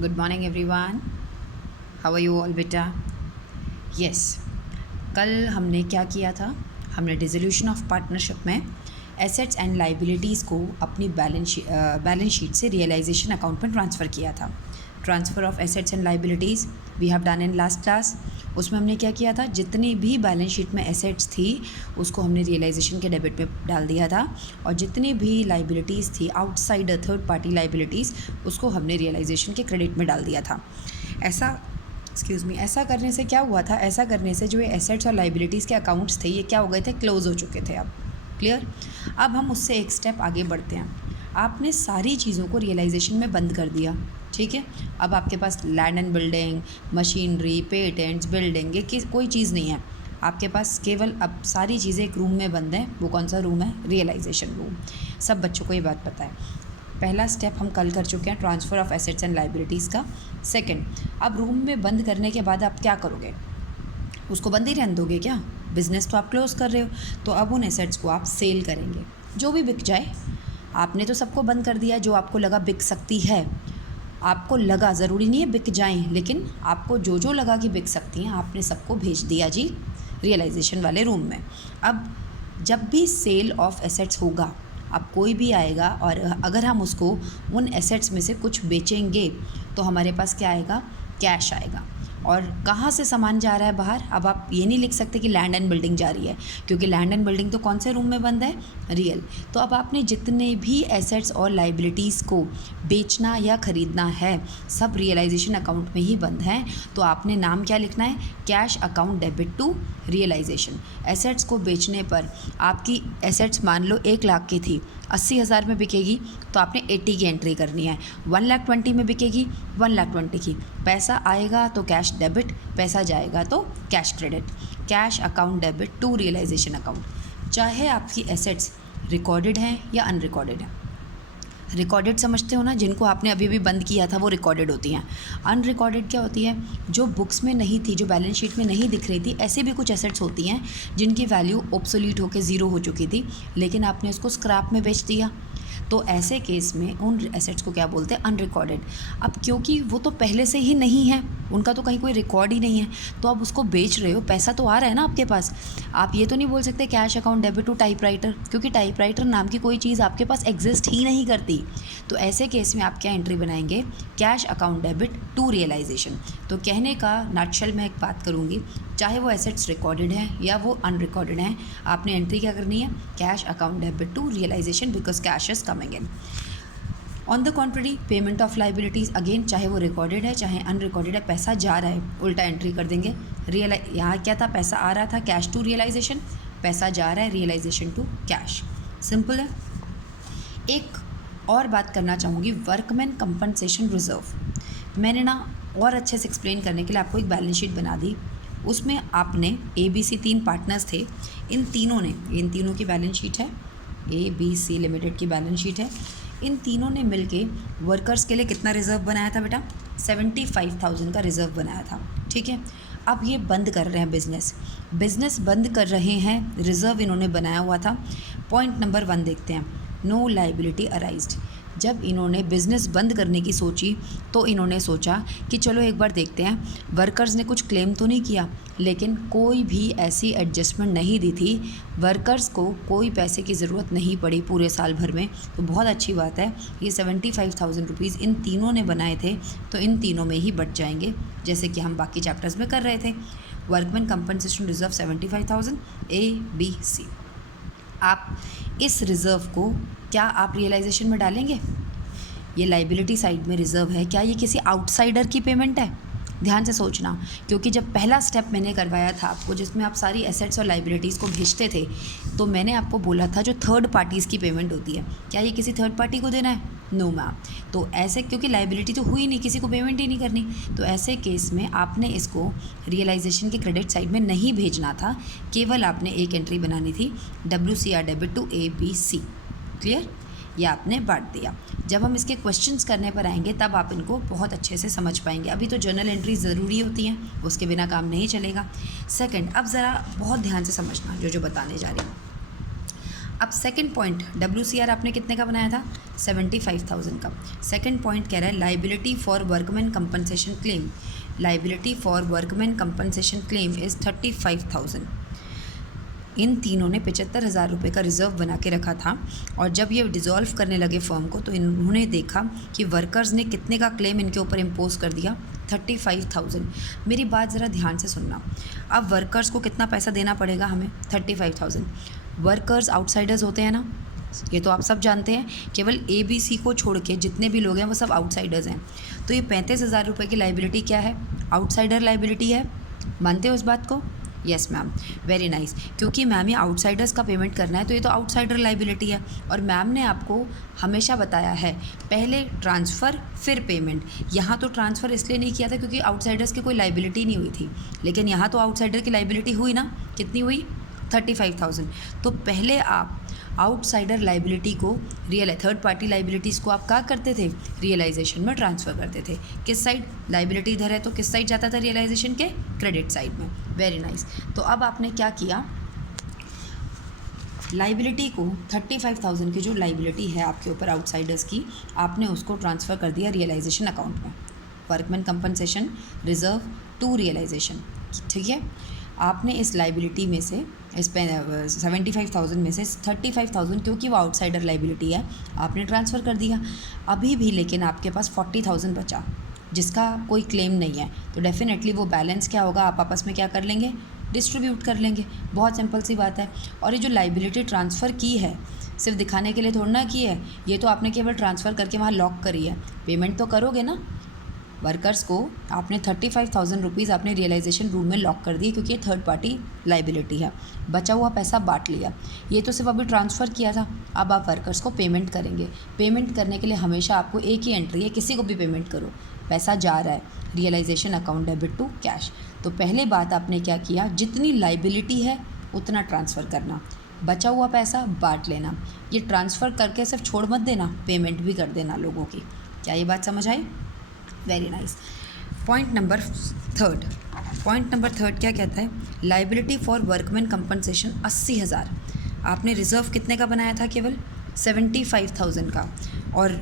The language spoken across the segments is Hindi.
Good morning everyone. How are you all बेटा? Yes. कल हमने क्या किया था? हमने डिसोल्यूशन ऑफ पार्टनरशिप में एसेट्स एंड लाइबिलिटीज़ को अपनी बैलेंस शीट से रियलाइजेशन अकाउंट में ट्रांसफ़र किया था. Transfer of assets and liabilities we have done in last class. उसमें हमने क्या किया था, जितनी भी बैलेंस शीट में एसेट्स थी उसको हमने रियलाइजेशन के डेबिट में डाल दिया था, और जितनी भी लाइबिलिटीज़ थी आउटसाइड थर्ड पार्टी लाइबिलिटीज़ उसको हमने रियलाइजेशन के क्रेडिट में डाल दिया था. ऐसा करने से क्या हुआ था, ऐसा करने से जो ये एसेट्स और लाइबिलिटीज़ के अकाउंट्स थे ये क्या हो गए थे, क्लोज हो चुके थे. अब क्लियर. अब हम उससे एक स्टेप आगे बढ़ते हैं. आपने सारी चीज़ों को रियलाइजेशन में बंद कर दिया, ठीक है. अब आपके पास land and building, machinery, patents, building, ये कोई चीज़ नहीं है आपके पास. केवल अब सारी चीज़ें एक रूम में बंद हैं. वो कौन सा रूम है? Realisation room. सब बच्चों को ये बात पता है. पहला स्टेप हम कल कर चुके हैं, transfer of assets and liabilities का. सेकंड, अब रूम में बंद करने के बाद आप क्या करोगे? उसको बंद ही रहने दोगे क्या? बिज़नेस तो आप क्लोज़ कर रहे हो, तो अब उन एसेट्स को आप सेल करेंगे, जो भी बिक जाए. आपने तो सबको बंद कर दिया जो आपको लगा बिक सकती है. आपको लगा, ज़रूरी नहीं है बिक जाएं, लेकिन आपको जो जो लगा कि बिक सकती हैं आपने सबको भेज दिया जी रियलाइजेशन वाले रूम में. अब जब भी सेल ऑफ एसेट्स होगा, अब कोई भी आएगा और अगर हम उसको उन एसेट्स में से कुछ बेचेंगे तो हमारे पास क्या आएगा? कैश आएगा. और कहाँ से सामान जा रहा है बाहर? अब आप ये नहीं लिख सकते कि लैंड एंड बिल्डिंग जा रही है, क्योंकि लैंड एंड बिल्डिंग तो कौन से रूम में बंद है? रियल. तो अब आपने जितने भी एसेट्स और लाइबिलिटीज़ को बेचना या ख़रीदना है सब रियलाइजेशन अकाउंट में ही बंद हैं. तो आपने नाम क्या लिखना है? Cash account debit to realisation. Assets को बेचने पर आपकी एसेट्स मान लो 1,00,000 की थी, 80,000 में बिकेगी तो आपने 80 की एंट्री करनी है. 1,20,000 में बिकेगी, 1,20,000 की. पैसा आएगा तो कैश डेबिट, पैसा जाएगा तो cash credit. Cash account debit to realisation account. चाहे आपकी एसेट्स रिकॉर्डेड हैं या अनरिकॉर्डेड हैं. रिकॉर्डेड समझते हो ना, जिनको आपने अभी भी बंद किया था वो रिकॉर्डेड होती हैं. अनरिकॉर्डेड क्या होती है? जो बुक्स में नहीं थी, जो बैलेंस शीट में नहीं दिख रही थी. ऐसे भी कुछ एसेट्स होती हैं जिनकी वैल्यू ऑब्सोलीट होकर ज़ीरो हो चुकी थी, लेकिन आपने उसको स्क्रैप में बेच दिया. तो ऐसे केस में उन एसेट्स को क्या बोलते हैं? अनरिकॉर्डेड. अब क्योंकि वो तो पहले से ही नहीं है, उनका तो कहीं कोई रिकॉर्ड ही नहीं है, तो आप उसको बेच रहे हो, पैसा तो आ रहा है ना आपके पास. आप ये तो नहीं बोल सकते cash account debit to typewriter, क्योंकि टाइपराइटर नाम की कोई चीज़ आपके पास एग्जिस्ट ही नहीं करती. तो ऐसे केस में आप क्या एंट्री बनाएंगे? Cash account debit to realisation. तो कहने का नटशल में एक बात करूँगी, चाहे वो एसेट्स रिकॉर्डेड हैं या वो अनरिकॉर्डेड हैं, आपने एंट्री क्या करनी है? Cash account debit to realisation, because cash is coming in. On the contrary, payment of liabilities, again चाहे वो रिकॉर्डेड है चाहे अनरिकॉर्डेड है, पैसा जा रहा है, उल्टा एंट्री कर देंगे. यहाँ क्या था? पैसा आ रहा था कैश टू रियलाइजेशन, पैसा जा रहा है रियलाइजेशन टू कैश. सिंपल है. एक और बात करना चाहूँगी, वर्कमैन कंपनसेशन रिजर्व. मैंने ना और अच्छे से एक्सप्लेन करने के लिए आपको एक बैलेंस शीट बना दी. उसमें आपने ABC 3 पार्टनर्स थे, इन तीनों की बैलेंस शीट है. ABC लिमिटेड की बैलेंस शीट है. इन तीनों ने मिलके वर्कर्स के लिए कितना रिज़र्व बनाया था बेटा? 75,000 का रिज़र्व बनाया था, ठीक है. अब ये बंद कर रहे हैं बिज़नेस बंद कर रहे हैं, रिज़र्व इन्होंने बनाया हुआ था. पॉइंट नंबर 1 देखते हैं. No liability arised. जब इन्होंने बिज़नेस बंद करने की सोची तो इन्होंने सोचा कि चलो एक बार देखते हैं. वर्कर्स ने कुछ क्लेम तो नहीं किया, लेकिन कोई भी ऐसी एडजस्टमेंट नहीं दी थी. वर्कर्स को कोई पैसे की ज़रूरत नहीं पड़ी पूरे साल भर में, तो बहुत अच्छी बात है. ये 75,000 रुपीज़ इन तीनों ने बनाए थे, तो इन तीनों में ही बच जाएंगे, जैसे कि हम बाकी चैप्टर्स में कर रहे थे. Workman compensation reserve 75,000 ABC. आप इस रिज़र्व को क्या आप रियलाइजेशन में डालेंगे? ये लाइबिलिटी साइड में रिज़र्व है, क्या ये किसी आउटसाइडर की पेमेंट है? ध्यान से सोचना, क्योंकि जब पहला स्टेप मैंने करवाया था आपको, जिसमें आप सारी एसेट्स और लाइबिलिटीज़ को भेजते थे, तो मैंने आपको बोला था जो थर्ड पार्टीज़ की पेमेंट होती है, क्या ये किसी थर्ड पार्टी को देना है? No ma'am. तो ऐसे, क्योंकि लाइबिलिटी तो हुई नहीं, किसी को पेमेंट ही नहीं करनी, तो ऐसे केस में आपने इसको रियलाइजेशन के क्रेडिट साइड में नहीं भेजना था. केवल आपने एक एंट्री बनानी थी, WCR debit to ABC. Clear? ये आपने बांट दिया. जब हम इसके क्वेश्चंस करने पर आएंगे तब आप इनको बहुत अच्छे से समझ पाएंगे. अभी तो जर्नल एंट्री ज़रूरी होती हैं, उसके बिना काम नहीं चलेगा. सेकंड, अब ज़रा बहुत ध्यान से समझना जो बताने जा रही हूँ. अब सेकंड पॉइंट, WCR आपने कितने का बनाया था? 75,000 का। सेकंड पॉइंट कह रहा है liability for workman compensation claim, liability for workman compensation claim is 35,000। इन तीनों ने 75,000 रुपये का रिज़र्व बना के रखा था, और जब ये डिज़ोल्व करने लगे फर्म को तो इन्होंने देखा कि वर्कर्स ने कितने का क्लेम इनके ऊपर इम्पोज कर दिया, 35,000। मेरी बात ज़रा ध्यान से सुनना। अब वर्कर्स को कितना पैसा देना पड़ेगा हमें? 35,000। वर्कर्स आउटसाइडर्स होते हैं ना, ये तो आप सब जानते हैं। केवल ABC को छोड़ के जितने भी लोग हैं वो सब आउटसाइडर्स हैं। तो ये 35,000 रुपये की लाइबिलिटी क्या है? आउटसाइडर लाइबिलिटी है। मानते हो इस बात को? Yes ma'am, very nice. क्योंकि मैम ये आउटसाइडर्स का पेमेंट करना है तो ये तो आउटसाइडर लाइबिलिटी है। और मैम ने आपको हमेशा बताया है पहले ट्रांसफ़र फिर पेमेंट। यहाँ तो ट्रांसफ़र इसलिए नहीं किया था क्योंकि आउटसाइडर्स की कोई लाइबिलिटी नहीं हुई थी, लेकिन यहाँ तो आउटसाइडर की लाइबिलिटी हुई ना। कितनी हुई? 35,000। तो पहले आप आउटसाइडर लाइबिलिटी को थर्ड पार्टी लाइबिलिटीज़ को आप क्या करते थे? रियलाइजेशन में ट्रांसफ़र करते थे। किस साइड? लाइबिलिटी इधर है तो किस साइड जाता था? रियलाइजेशन के क्रेडिट साइड में। Very nice. तो अब आपने क्या किया? लाइबिलिटी को 35,000 की जो लाइबिलिटी है आपके ऊपर आउटसाइडर्स की, आपने उसको ट्रांसफ़र कर दिया रियलाइजेशन अकाउंट में। Workman compensation reserve to realisation, ठीक है। आपने इस लाइबिलिटी में से इस 75,000 में से 35,000, क्योंकि वो आउटसाइडर लाइबिलिटी है, आपने ट्रांसफ़र कर दिया। अभी भी लेकिन आपके पास 40,000 बचा जिसका कोई क्लेम नहीं है, तो डेफिनेटली वो बैलेंस क्या होगा? आप आपस में क्या कर लेंगे? डिस्ट्रीब्यूट कर लेंगे। बहुत सिंपल सी बात है। और ये जो लाइबिलिटी ट्रांसफ़र की है सिर्फ दिखाने के लिए थोड़ा ना की है, ये तो आपने केवल ट्रांसफ़र करके वहाँ लॉक करी है। पेमेंट तो करोगे ना वर्कर्स को। आपने 35,000 रुपीज़ आपने रियलाइजेशन रूम में लॉक कर दिए क्योंकि ये थर्ड पार्टी लाइबिलिटी है। बचा हुआ पैसा बांट लिया। ये तो सिर्फ अभी ट्रांसफ़र किया था, अब आप वर्कर्स को पेमेंट करेंगे। पेमेंट करने के लिए हमेशा आपको एक ही एंट्री है, किसी को भी पेमेंट करो, पैसा जा रहा है realisation account debit to cash. तो पहले बात आपने क्या किया? जितनी लाइबिलिटी है उतना ट्रांसफ़र करना, बचा हुआ पैसा बांट लेना। ये ट्रांसफ़र करके सिर्फ छोड़ मत देना, पेमेंट भी कर देना लोगों की। क्या ये बात समझ आई? Very nice. Point number third क्या कहता है? Liability for workman compensation 80,000। आपने रिज़र्व कितने का बनाया था? केवल 75,000 का। और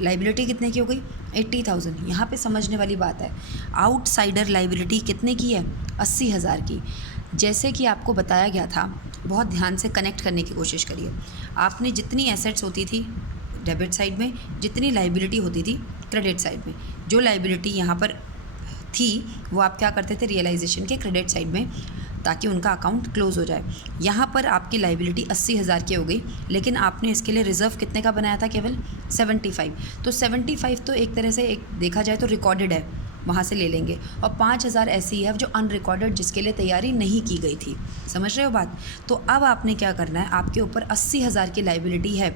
लाइबिलिटी कितने की हो गई? 80,000। यहाँ पे समझने वाली बात है, आउटसाइडर लाइबिलिटी कितने की है? 80,000 की। जैसे कि आपको बताया गया था, बहुत ध्यान से कनेक्ट करने की कोशिश करिए। आपने जितनी एसेट्स होती थी डेबिट साइड में, जितनी लाइबिलिटी होती थी क्रेडिट साइड में, जो लाइबिलिटी यहाँ पर थी वो आप क्या करते थे? रियलाइजेशन के क्रेडिट साइड में, ताकि उनका अकाउंट क्लोज़ हो जाए। यहाँ पर आपकी लाइबिलिटी 80,000 की हो गई, लेकिन आपने इसके लिए रिज़र्व कितने का बनाया था? केवल 75। तो 75 तो एक तरह से एक देखा जाए तो रिकॉर्डेड है, वहाँ से ले लेंगे। और 5,000 ऐसी है जो अनरिकॉर्डेड, जिसके लिए तैयारी नहीं की गई थी। समझ रहे हो बात? तो अब आपने क्या करना है? आपके ऊपर 80,000 की लाइबिलिटी है,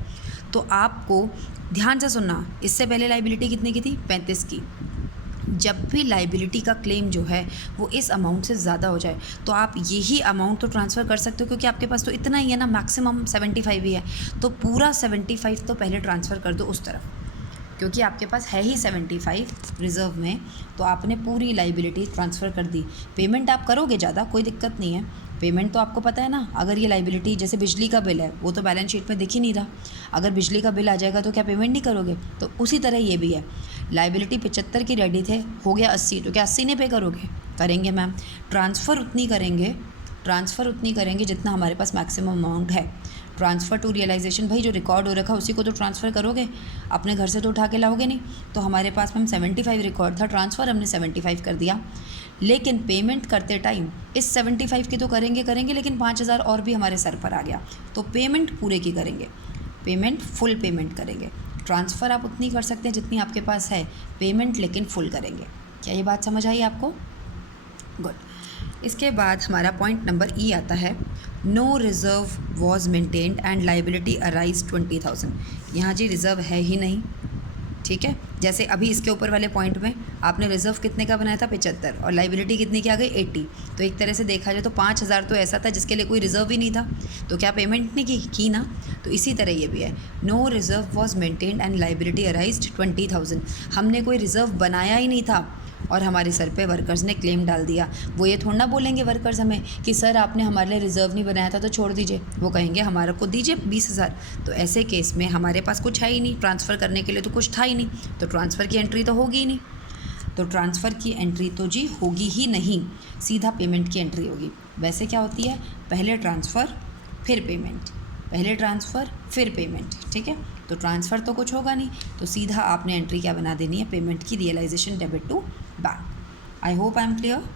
तो आपको ध्यान से सुनना। इससे पहले लाइबिलिटी कितने की थी? 35 की। जब भी लाइबिलिटी का क्लेम जो है वो इस अमाउंट से ज़्यादा हो जाए तो आप यही अमाउंट तो ट्रांसफ़र कर सकते हो, क्योंकि आपके पास तो इतना ही है ना, मैक्सिमम 75 ही है। तो पूरा 75 तो पहले ट्रांसफ़र कर दो उस तरफ, क्योंकि आपके पास है ही 75 रिज़र्व में, तो आपने पूरी लाइबिलिटी ट्रांसफ़र कर दी। पेमेंट आप करोगे ज़्यादा, कोई दिक्कत नहीं है। पेमेंट तो आपको पता है ना, अगर ये लाइबिलिटी जैसे बिजली का बिल है, वो तो बैलेंस शीट में दिख ही नहीं रहा। अगर बिजली का बिल आ जाएगा तो क्या पेमेंट नहीं करोगे? तो उसी तरह ये भी है। लाइबिलिटी 75 की रेडी थे, हो गया 80, तो क्या 80 नहीं पे करोगे? करेंगे मैम। ट्रांसफ़र उतनी करेंगे जितना हमारे पास मैक्सिमम अमाउंट है। ट्रांसफ़र टू रियलाइजेशन, भाई जो रिकॉर्ड हो रखा है उसी को तो ट्रांसफ़र करोगे, अपने घर से तो उठा के लाओगे नहीं। तो हमारे पास मैम 75 रिकॉर्ड था, ट्रांसफ़र हमने 75 कर दिया। लेकिन पेमेंट करते टाइम इस 75 की तो करेंगे, लेकिन 5,000 और भी हमारे सर पर आ गया, तो पेमेंट पूरे की करेंगे, पेमेंट फुल पेमेंट करेंगे। ट्रांसफ़र आप उतनी कर सकते हैं जितनी आपके पास है, पेमेंट लेकिन फुल करेंगे। क्या ये बात समझ आई आपको? गुड। इसके बाद हमारा पॉइंट नंबर ई आता है, no reserve was maintained and liability arise 20,000। यहाँ जी रिज़र्व है ही नहीं, ठीक है। जैसे अभी इसके ऊपर वाले पॉइंट में आपने रिज़र्व कितने का बनाया था? 75, और लाइबिलिटी कितनी की आ गई? 80। तो एक तरह से देखा जाए तो 5,000 तो ऐसा था जिसके लिए कोई रिज़र्व ही नहीं था, तो क्या पेमेंट नहीं की ना? तो इसी तरह ये भी है, no reserve was maintained and liability arised 20,000। हमने कोई रिज़र्व बनाया ही नहीं था, और हमारे सर पे वर्कर्स ने क्लेम डाल दिया। वो ये थोड़ा ना बोलेंगे वर्कर्स हमें कि सर आपने हमारे लिए रिज़र्व नहीं बनाया था तो छोड़ दीजिए। वो कहेंगे हमारे को दीजिए 20,000। तो ऐसे केस में हमारे पास कुछ है ही नहीं, ट्रांसफ़र करने के लिए तो कुछ था ही नहीं, तो ट्रांसफ़र की एंट्री तो होगी ही नहीं। तो ट्रांसफ़र की एंट्री तो जी होगी ही नहीं, सीधा पेमेंट की एंट्री होगी। वैसे क्या होती है, पहले ट्रांसफ़र फिर पेमेंट, पहले ट्रांसफ़र फिर पेमेंट, ठीक है। तो ट्रांसफ़र तो कुछ होगा नहीं, तो सीधा आपने एंट्री क्या बना देनी है, पेमेंट की, realisation debit to bank. I hope I am clear.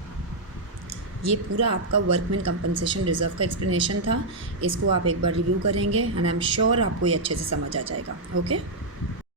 ये पूरा आपका वर्कमैन कंपनसेशन रिजर्व का एक्सप्लेनेशन था। इसको आप एक बार रिव्यू करेंगे एंड आई एम श्योर आपको ये अच्छे से समझ आ जाएगा। ओके।